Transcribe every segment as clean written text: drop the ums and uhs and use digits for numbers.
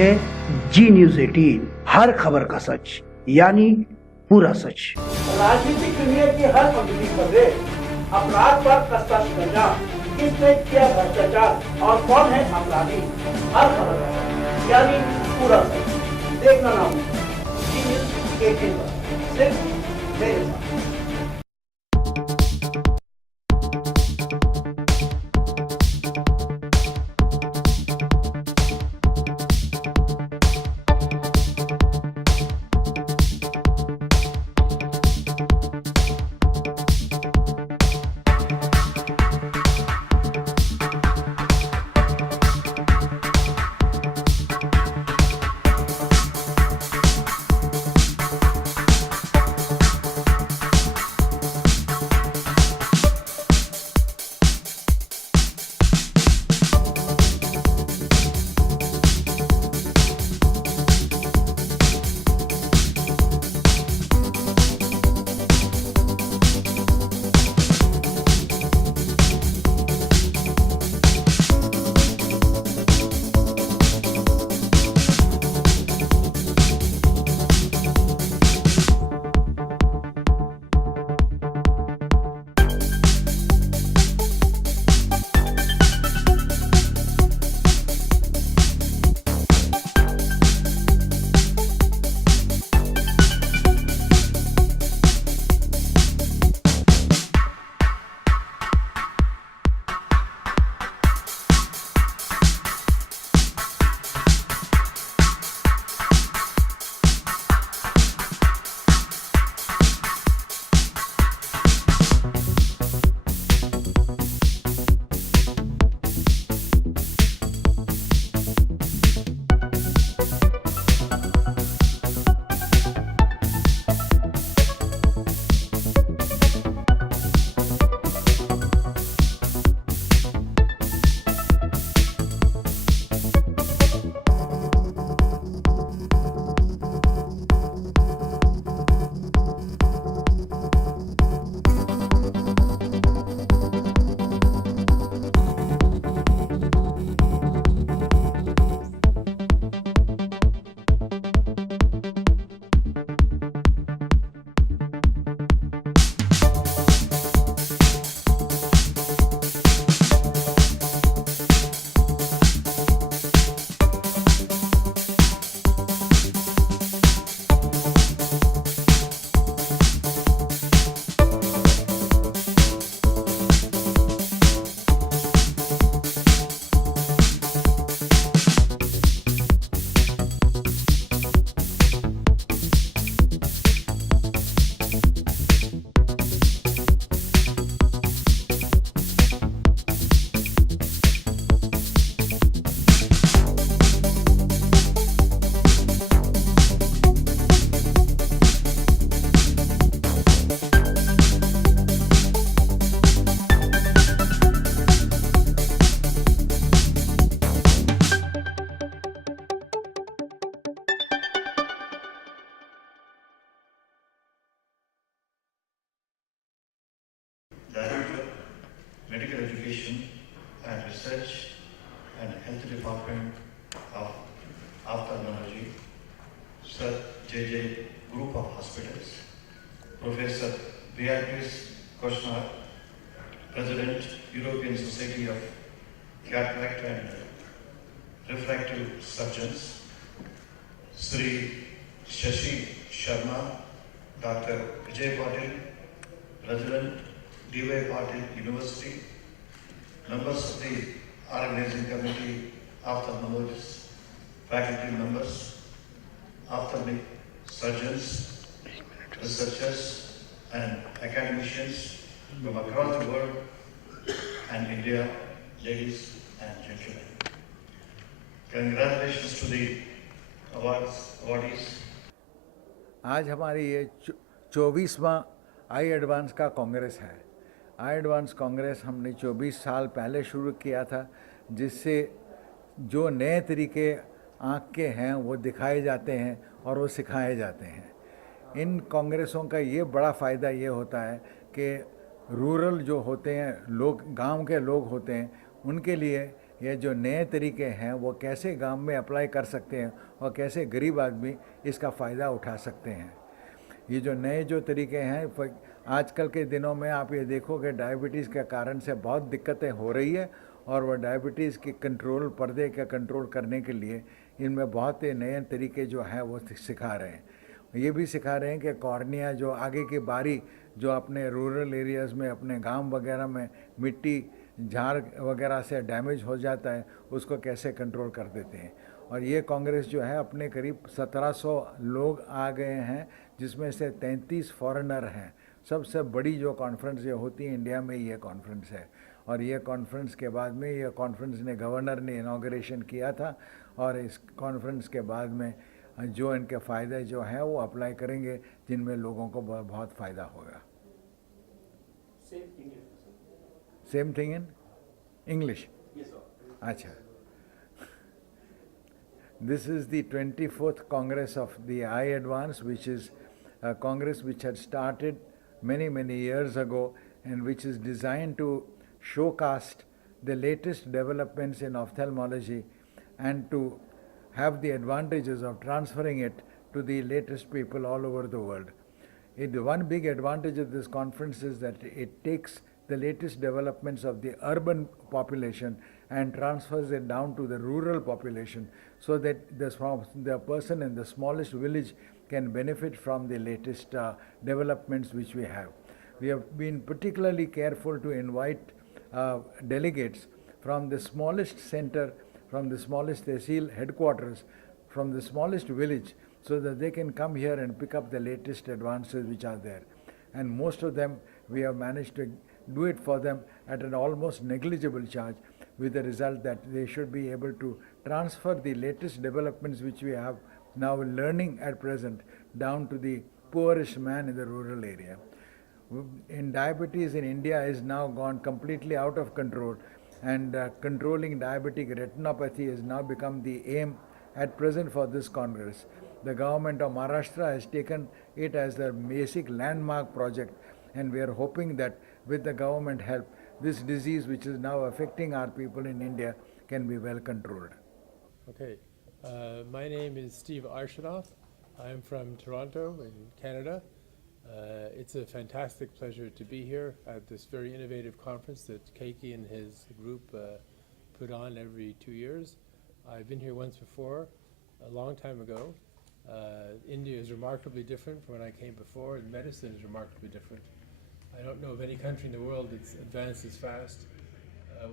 हैं जी न्यूज़ 18, हर खबर का सच यानी पूरा सच। राजनीतिक दुनिया की हर अगली खबरें, अपराध पर कस्ता सजा, किसने किया भ्रष्टाचार और कौन है अपराधी, हर खबर का सच यानी पूरा सच देखना ना जी न्यूज़ 18 पर, सिर्फ मेरे साथ। Director, Medical Education and Research and Health Department of Ophthalmology, Sir J.J. Group of Hospitals, Professor Beatrice Koshnar, President, European Society of Cataract and Refractive Surgeons, Sri Shashi Sharma, Dr. Vijay Patil, President, D.Y. Patil University, members of the organizing committee, ophthalmologists, faculty members, ophthalmic surgeons, researchers, and academicians from across the world and India, ladies and gentlemen. Congratulations to the awardees. आज हमारी ये 24वां आई advance का कांग्रेस है। आई advance Congress हमने 24 साल पहले शुरू किया था, जिससे जो नए तरीके आँख के हैं वो दिखाए जाते हैं और वो सिखाए जाते हैं। इन कांग्रेसों का ये बड़ा फ़ायदा ये होता है कि रूरल जो होते हैं लोग, गांव के लोग होते हैं, उनके लिए ये जो नए तरीके हैं वो कैसे गांव में अप्लाई कर सकते हैं और कैसे गरीब आदमी इसका फ़ायदा उठा सकते हैं। ये जो नए जो तरीके हैं, आजकल के दिनों में आप ये देखो कि डायबिटीज़ के कारण से बहुत दिक्कतें हो रही है, और वह डायबिटीज़ की कंट्रोल, पर्दे का कंट्रोल करने के लिए इनमें बहुत ही नए तरीके जो हैं वो सिखा रहे हैं। ये भी सिखा रहे हैं कि कॉर्निया जो आगे की बारी जो अपने रूरल एरियाज़ में, अपने गांव वगैरह में मिट्टी झाड़ वगैरह से डैमेज हो जाता है, उसको कैसे कंट्रोल कर देते हैं। और ये कांग्रेस जो है अपने करीब 1700 लोग आ गए हैं, जिसमें से 33 फॉरेनर हैं। सबसे बड़ी जो कॉन्फ्रेंस ये होती है इंडिया में, ये कॉन्फ्रेंस है। और ये कॉन्फ्रेंस के बाद में, ये कॉन्फ्रेंस ने गवर्नर ने इनाग्रेशन किया था, और इस कॉन्फ्रेंस के बाद में जो इनके फ़ायदे जो हैं वो अप्लाई करेंगे, जिनमें लोगों को बहुत फ़ायदा होगा। Same thing in English? अच्छा। This is the 24th Congress of the Eyeadvance, which is a Congress which had started many years ago, and which is designed to showcast the latest developments in ophthalmology and to have the advantages of transferring it to the latest people all over the world. One big advantage of this conference is that it takes the latest developments of the urban population and transfers it down to the rural population, so that the person in the smallest village can benefit from the latest developments which we have. We have been particularly careful to invite delegates from the smallest center, from the smallest tehsil headquarters, from the smallest village, so that they can come here and pick up the latest advances which are there. And most of them, we have managed to do it for them at an almost negligible charge, with the result that they should be able to transfer the latest developments which we have now learning at present down to the poorest man in the rural area. In diabetes in India is now gone completely out of control, and controlling diabetic retinopathy has now become the aim at present for this Congress. The government of Maharashtra has taken it as a basic landmark project, and we are hoping that with the government help, this disease which is now affecting our people in India can be well controlled. Okay, my name is Steve Arshadoff. I'm from Toronto in Canada. It's a fantastic pleasure to be here at this very innovative conference that Keiki and his group put on every 2 years. I've been here once before, a long time ago. India is remarkably different from when I came before, and medicine is remarkably different. I don't know of any country in the world that's advanced as fast.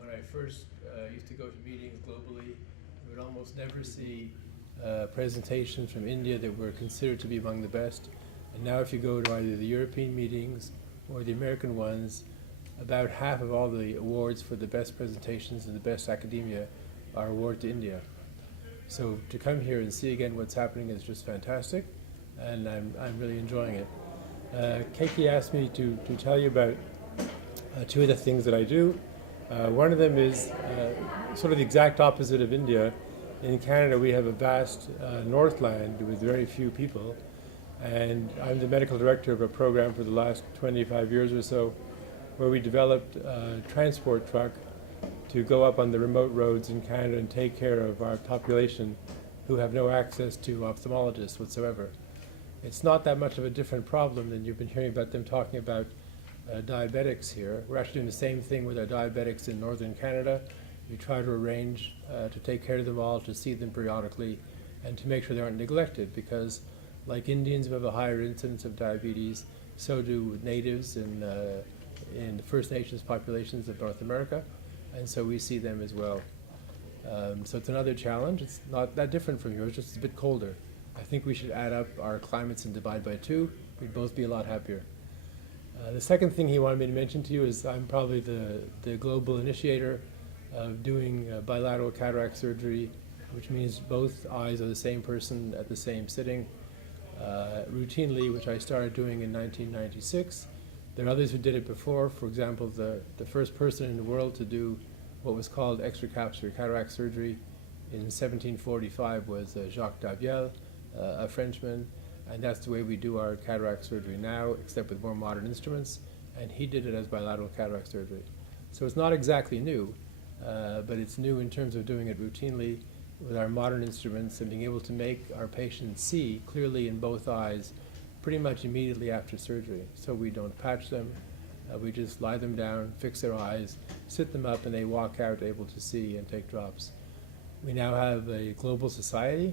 When I first used to go to meetings globally, you would almost never see presentations from India that were considered to be among the best. And now if you go to either the European meetings or the American ones, about half of all the awards for the best presentations and the best academia are awarded to India. So to come here and see again what's happening is just fantastic, and I'm really enjoying it. Keiki asked me to tell you about two of the things that I do. One of them is sort of the exact opposite of India. In Canada, we have a vast northland with very few people, and I'm the medical director of a program for the last 25 years or so, where we developed a transport truck to go up on the remote roads in Canada and take care of our population who have no access to ophthalmologists whatsoever. It's not that much of a different problem than you've been hearing about them talking about diabetics here. We're actually doing the same thing with our diabetics in northern Canada. We try to arrange to take care of them all, to see them periodically, and to make sure they aren't neglected, because like Indians who have a higher incidence of diabetes, so do natives in the First Nations populations of North America, and so we see them as well. So it's another challenge. It's not that different from yours, just a bit colder. I think we should add up our climates and divide by 2. We'd both be a lot happier. The second thing he wanted me to mention to you is I'm probably the global initiator of doing bilateral cataract surgery, which means both eyes of the same person at the same sitting, routinely, which I started doing in 1996. There are others who did it before. For example, the first person in the world to do what was called extracapsular cataract surgery in 1745 was Jacques Daviel, a Frenchman, and that's the way we do our cataract surgery now, except with more modern instruments, and he did it as bilateral cataract surgery. So it's not exactly new, but it's new in terms of doing it routinely with our modern instruments and being able to make our patients see clearly in both eyes pretty much immediately after surgery. So we don't patch them, we just lie them down, fix their eyes, sit them up, and they walk out able to see and take drops. We now have a global society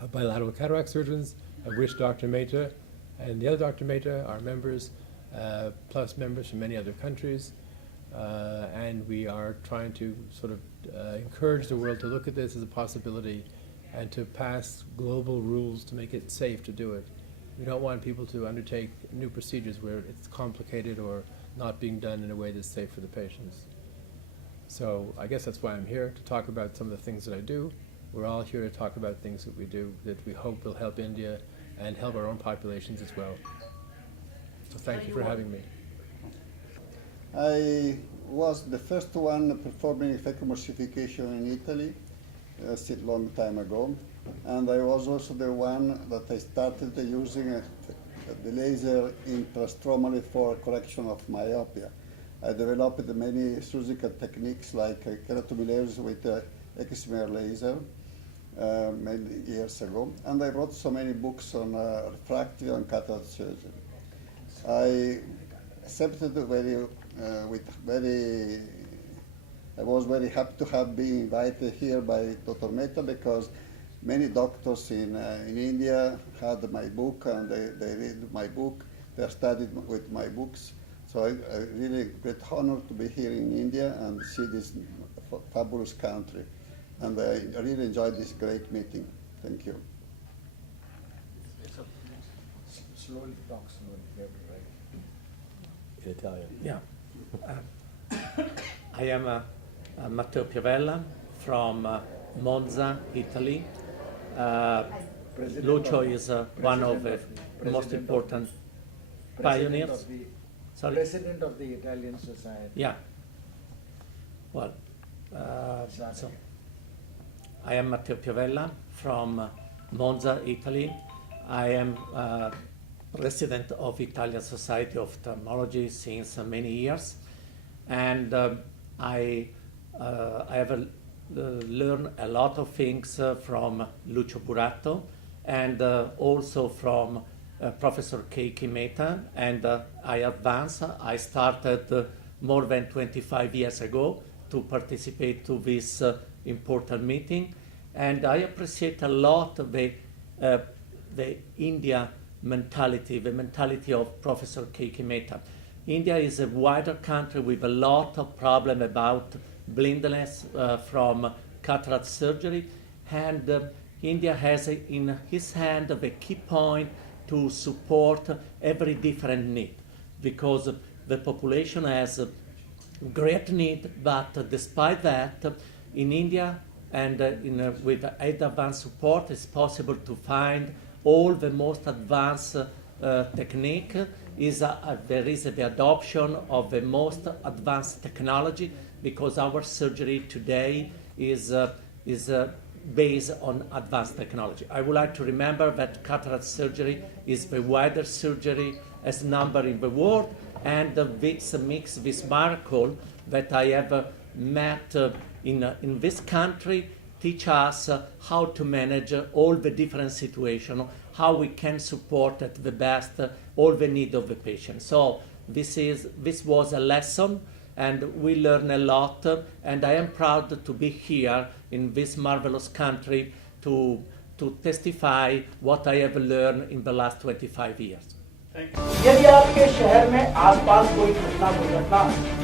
of bilateral cataract surgeons, of which Dr. Mehta and the other Dr. Mehta are members, plus members from many other countries. And we are trying to sort of encourage the world to look at this as a possibility and to pass global rules to make it safe to do it. We don't want people to undertake new procedures where it's complicated or not being done in a way that's safe for the patients. So I guess that's why I'm here, to talk about some of the things that I do. We're all here to talk about things that we do that we hope will help India and help our own populations as well. So thank you for having me. I was the first one performing phacoemulsification in Italy a long time ago, and I was also the one that I started using the laser intrastromally for correction of myopia. I developed many surgical techniques like keratomilesis with Xxiv laser many years ago, and I wrote so many books on refractive and cataract surgery. I accepted I was very happy to have been invited here by Dr. Mehta, because many doctors in India had my book and they read my book, they studied with my books. So I really great honor to be here in India and see this fabulous country. And I really enjoyed this great meeting. Thank you. Slowly talk, slowly, right? In Italian. Yeah. I am Matteo Piovella from Monza, Italy. Lucio is one of the most important pioneers. Sorry? President of the Italian Society. Yeah. Well, so I am Matteo Piovella from Monza, Italy. I am president of Italian Society of Ophthalmology since many years, and I have learned a lot of things from Lucio Burato and also from Professor Keiki Mehta and Eyeadvance. I started more than 25 years ago to participate to this important meeting, and I appreciate a lot the India mentality, the mentality of Professor Keiki Mehta. India is a wider country with a lot of problem about blindness from cataract surgery, and India has in his hand the key point to support every different need, because the population has great need, but despite that, in India and with Eyeadvance support, it's possible to find all the most advanced technique. There is the adoption of the most advanced technology, because our surgery today is based on advanced technology. I would like to remember that cataract surgery is the widest surgery as number in the world, and this makes this miracle that I have met in this country teach us how to manage all the different situations, how we can support at the best all the need of the patient. So this was a lesson, and we learn a lot, and I am proud to be here in this marvelous country to testify what I have learned in the last 25 years. यदि आपके शहर में आसपास कोई घटना दुर्घटना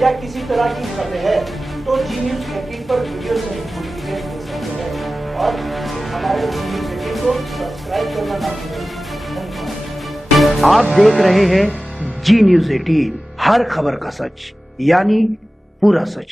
या किसी तरह की खबर है तो जी न्यूज़ 18 पर वीडियो सहित पूरी चीजें देख सकते हैं और हमारे जी न्यूज़ 18 को सब्सक्राइब करना ना भूलें। आप देख रहे हैं जी न्यूज़ 18, हर खबर का सच यानी पूरा सच।